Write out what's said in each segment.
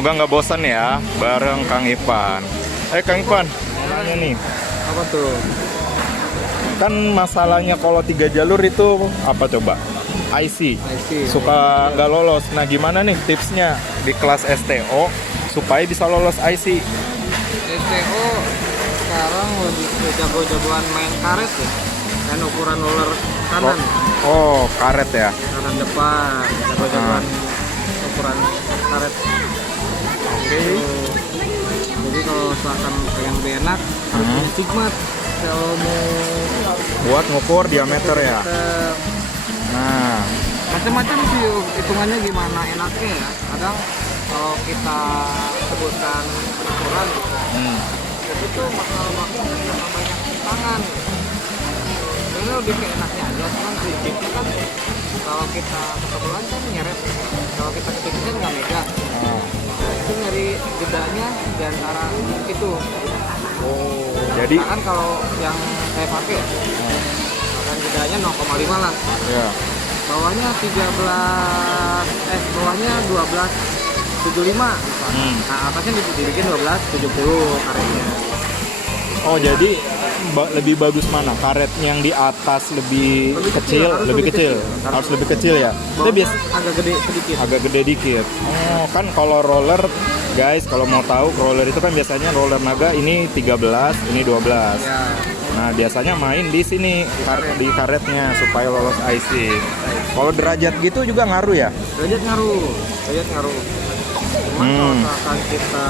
Semoga nggak bosan ya bareng Kang Ipan. Kang Ipan, nanya nih. Apa tuh? Kan masalahnya kalau 3 jalur itu apa coba? IC. Suka nggak lolos. Nah gimana nih tipsnya di kelas STO supaya bisa lolos IC? STO sekarang lebih jago-jagoan main karet ya. Dan ukuran roller kanan. Oh, karet ya. Kanan depan. Jago-jagoan ukuran karet. Oke. Jadi kalau misalkan pengen lebih enak, harus punya stigmat. Kalau mau Buat ngukur diameter ya. Nah, macam-macam sih hitungannya gimana enaknya ya. Kadang kalau kita sebutkan ukuran itu tuh bakal banyak tangan. Sebenarnya lebih ke enaknya aja, cuman prinsipnya kan kalau kita kebetulan kan nyeret, kalau kita ketiknya nggak megang. Nah, itu nyari jedanya di antara itu. jadi Kan kalau yang saya pakai kan jedanya 0,5 lah. ya. Bawahnya 12 misalnya. Nah, atasnya dibikin 1270 karetnya. Oh, jadi lebih bagus mana? Karet yang di atas lebih kecil, lebih kecil. Harus lebih kecil ya. Itu biasa Agak gede sedikit. agak gede dikit. Oh, kan kalau roller, guys, kalau mau tahu roller itu kan biasanya roller naga ini 13, ini 12. Ya. Nah, biasanya main di sini di karetnya supaya lolos IC. Kalau derajat gitu juga ngaruh ya? Derajat ngaruh. Cuman kalau misalkan kita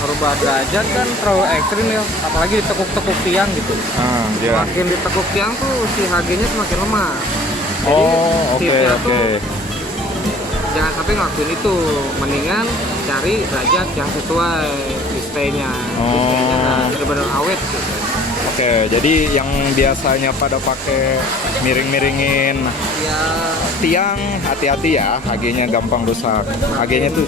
merubah derajat kan terlalu ekstrim ya, apalagi ditekuk-tekuk tiang gitu. Ya. Semakin ditekuk tiang tuh si HG-nya semakin lemah. Jadi Oh, oke, tipsnya oke. tuh jangan sampai ngelakuin itu, mendingan cari derajat yang sesuai display-nya. Display-nya nggak benar-benar awet gitu. Oke, jadi yang biasanya pada pakai miring-miringin Ya, tiang, hati-hati ya, HG-nya gampang rusak. HG-nya tuh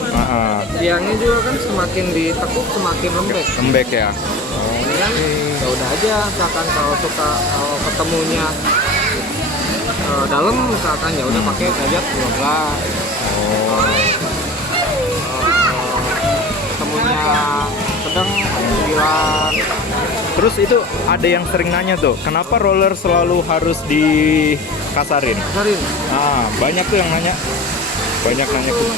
tiangnya juga kan semakin ditekuk semakin lembek. ya. Mendingan ya udah aja, misalkan kalau ketemunya dalam misalkan ya udah pakai derajat 12. Ketemunya sedang 9. Terus itu ada yang sering nanya tuh, kenapa roller selalu harus dikasarin? Kasarin. Banyak tuh yang nanya. Banyak nanya tuh.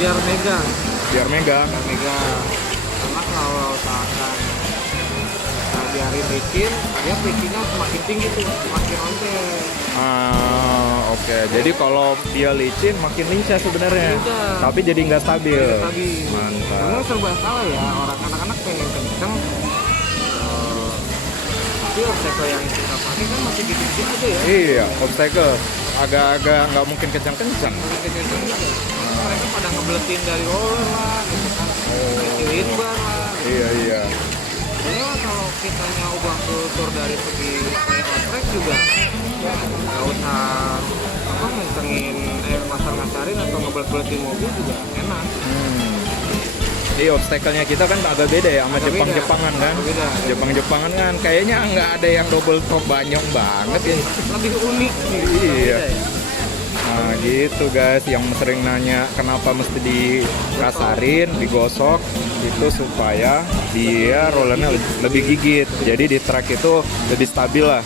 Biar megang. Biar megang. Karena kalau misalkan biarin licin, dia licinnya semakin tinggi tuh, semakin ontel. Oke. Jadi kalau dia licin makin lincah sebenarnya. Lincah. Tapi jadi nggak stabil. Tapi Mantap. karena serba salah ya, orang anak-anak pengen kenceng. Tapi obstacle yang kita pakai kan masih gitu-gitu aja ya. Iya, obstacle agak-agak nggak mungkin kencang-kencang. Mereka pada ngebeletin dari roller lah, gitu kan. Kecilin bar lah. Iya. Jadi kalau kita ubah kultur dari segi track juga nggak usah ngentengin ngasar-ngasarin atau ngebelet-beletin mobil juga enak. Iya, obstacle-nya kita kan agak beda ya sama Agak Jepang-Jepangan beda. kan. Agak beda. Jepang-Jepangan kan kayaknya nggak ada yang double top banyong banget ya. Lebih unik nih. Iya. Beda ya. Nah gitu guys, yang sering nanya kenapa mesti dikasarin, digosok itu supaya dia rollernya lebih gigit. Jadi di track itu lebih stabil lah,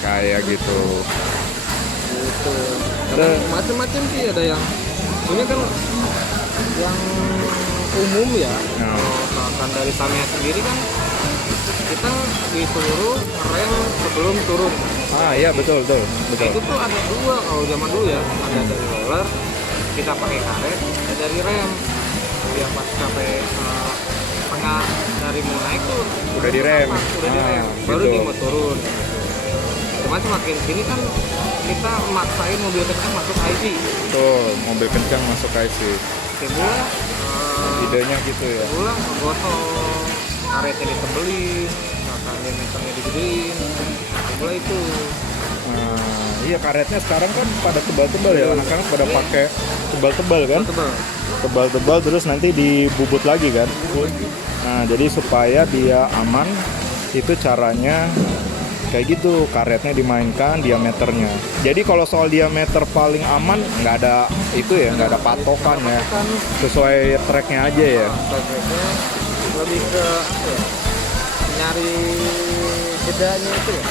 kayak gitu. Gitu. Ada macam-macam sih, ada yang ini kan yang umum ya. Kalau misalkan dari Tamiya sendiri kan kita disuruh rem sebelum turun. Iya betul. Nah, itu tuh ada dua kalau zaman dulu ya, ada dari roller, kita pakai karet, ada dari rem. Biar pas sampai tengah dari mau naik tuh Udah direm. udah direm, baru gitu. dia mau turun. Cuma semakin sini kan kita maksain mobil kencang masuk IC. Betul, mobil kencang masuk IC. Timbul Idenya gitu ya. pulang menggosok, karetnya ditebelin, misalkan diameternya digedein, timbul itu. Iya, karetnya sekarang kan pada tebal-tebal ya, anak-anak pada pakai tebal-tebal kan. Tebal-tebal terus nanti dibubut lagi kan. Nah, jadi supaya dia aman, itu caranya Kayak gitu, karetnya dimainkan, diameternya. Jadi kalau soal diameter paling aman nggak ada itu ya, nggak ada patokan ya. Kan Sesuai tracknya aja ya. targetnya lebih ke apa ya? Nyari jedanya itu ya.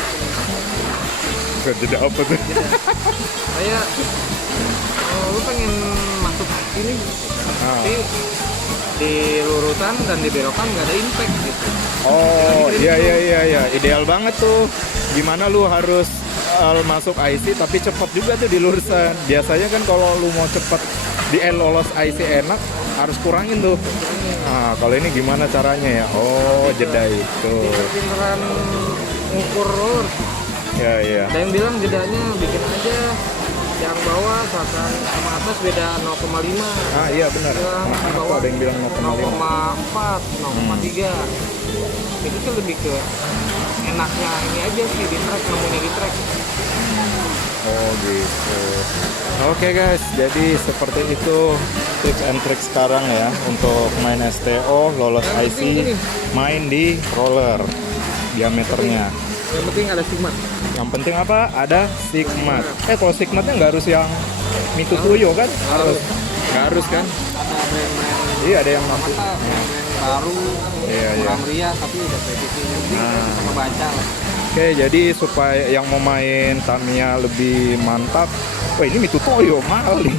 Jeda apa tuh? Kayak lu pengen masuk ini, tapi di lurusan dan di belokan nggak ada impact gitu. Oh iya, ideal banget tuh. Gimana lu harus masuk IC tapi cepat juga tuh di lurusan. Biasanya kan kalau lu mau cepat di lolos IC enak harus kurangin tuh. Nah kalau ini gimana caranya ya? Oh jeda itu. Pinteran ngukur roller. Iya. Ada yang bilang jedanya bikin aja yang bawah misalkan sama atas beda 0,5. Ah iya benar. Yang Nah, bawah ada yang bilang 0,5. 0,4, 0,3. Itu tuh lebih ke enaknya ini aja sih di track, nemunya di track. Oh gitu. Oke guys, jadi seperti itu tips and trick sekarang ya untuk main STO, lolos Yang IC, penting gini. main di roller diameternya. Yang penting ada sigmat. Yang penting apa? Ada sigmat. Kalau sigmatnya nggak harus yang Mitutoyo kan? Harus. Nggak harus kan? Ada brand-brand Iya ada yang mata brand-brand baru, Iya. kurang meriah tapi udah prediksi. Yang penting sama baca lah. Oke, jadi supaya yang mau main Tamiya lebih mantap, wah ini Mitutoyo mahal nih.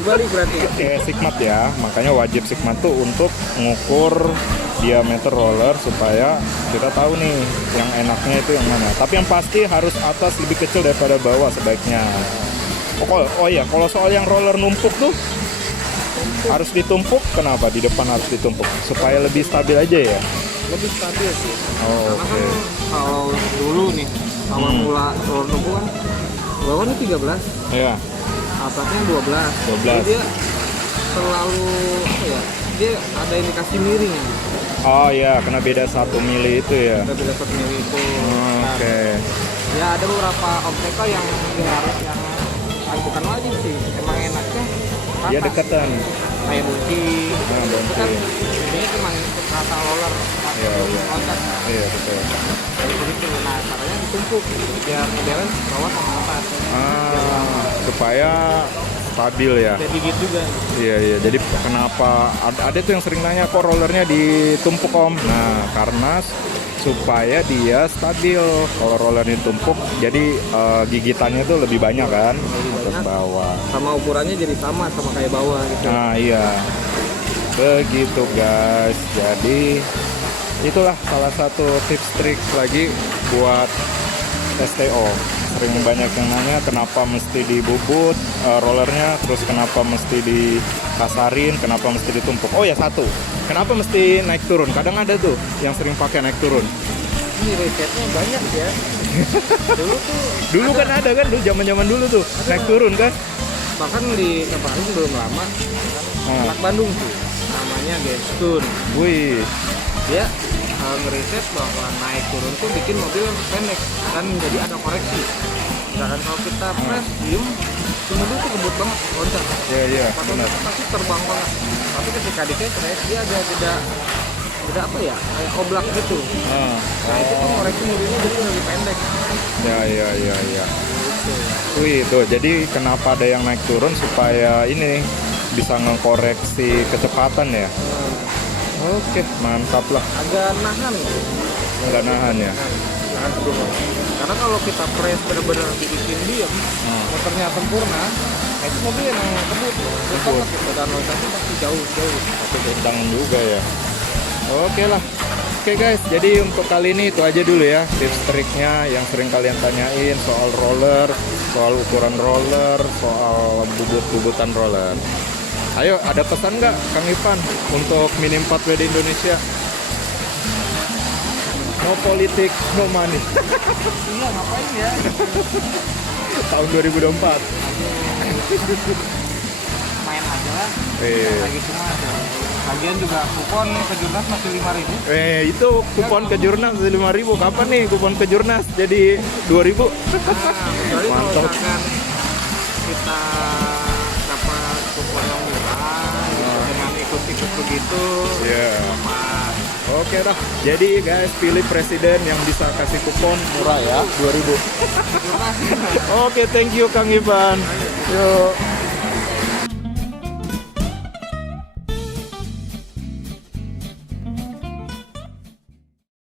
Balik berarti. Sigmat ya, makanya wajib sigmat tuh untuk mengukur diameter roller supaya kita tahu nih yang enaknya itu yang mana. Tapi yang pasti harus atas lebih kecil daripada bawah sebaiknya. Oh iya, kalau soal yang roller numpuk tuh harus ditumpuk. Kenapa di depan harus ditumpuk? Supaya lebih stabil aja ya. Lebih stabil sih. Oh, Karena kan kalau dulu nih awal mula roller numpuk kan bawahnya 13, Iya. atasnya 12. 12. Jadi dia terlalu apa ya? Dia ada indikasi miring. Oh iya, kena beda 1 mili itu ya. Ada beda 1 mili itu. Nah, Oke. ya ada beberapa obstacle yang harus yang bukan wajib sih. Emang enaknya Dia atas. deketan. Kayak bunci. Nah, Itu kan bunci. ini cuma rata roller. Iya. Loncat. Iya betul. Begitu. Nah, caranya ditumpuk biar balance bawah sama atas. Supaya stabil ya. Kayak gigit juga. Iya. Jadi kenapa ada tuh yang sering nanya kok rollernya ditumpuk om? Nah karena supaya dia stabil. Kalau rollernya ditumpuk, jadi gigitannya tuh lebih banyak kan atas bawah. Sama ukurannya jadi sama kayak bawah gitu. Nah iya, begitu guys. Jadi itulah salah satu tips trik lagi buat STO. Sering banyak yang nanya kenapa mesti dibubut rollernya, terus kenapa mesti dikasarin, kenapa mesti ditumpuk. Oh ya satu, kenapa mesti naik turun? Kadang ada tuh yang sering pakai naik turun. Ini risetnya banyak ya. Dulu kan ada kan, dulu zaman dulu tuh naik turun kan. Bahkan di kemarin belum lama anak Bandung sih namanya Gestun. Wih, Dia ngeriset bahwa naik turun tuh bikin mobil pendek dan jadi ada koreksi. Misalkan kalau kita press diem, si mobil tuh kebut banget loncat. iya benar. Pasti terbang banget. Tapi ketika di press dia ada beda apa ya, kayak oblak gitu. Nah itu tuh koreksi mobilnya jadi lebih pendek. Iya. Gitu. Wih tuh, jadi kenapa ada yang naik turun supaya ini bisa mengkoreksi kecepatan ya? Oke, mantap lah. Agak nahan. Nggak nahan ya? Nahan sebelum. Karena kalau kita press benar-benar dibikin diem, motornya sempurna, nah itu mobil yang kebut banget gitu. Dan loncatnya pasti jauh. Tapi kencang juga ya. Oke lah. Oke guys, jadi untuk kali ini itu aja dulu ya tips triknya yang sering kalian tanyain soal roller, soal ukuran roller, soal bubut-bubutan roller. Ayo, ada pesan nggak Kang Ivan untuk Mini 4W di Indonesia? No politik, no money. Iya, ngapain ya? Tahun 2024. Main aja lah. Lagi cuma lagian juga kupon kejurnas masih 5.000. Itu kupon kejurnas 5.000. Kapan nih kupon kejurnas jadi 2.000? Kecuali kalau Mantap. misalkan kita dapat kupon yang murah gitu, dengan ikut-ikut begitu Iya. sama Oke dah. Jadi guys, pilih presiden yang bisa kasih kupon murah ya, 2000. Terima kasih. Oke, thank you Kang Ivan. Yuk.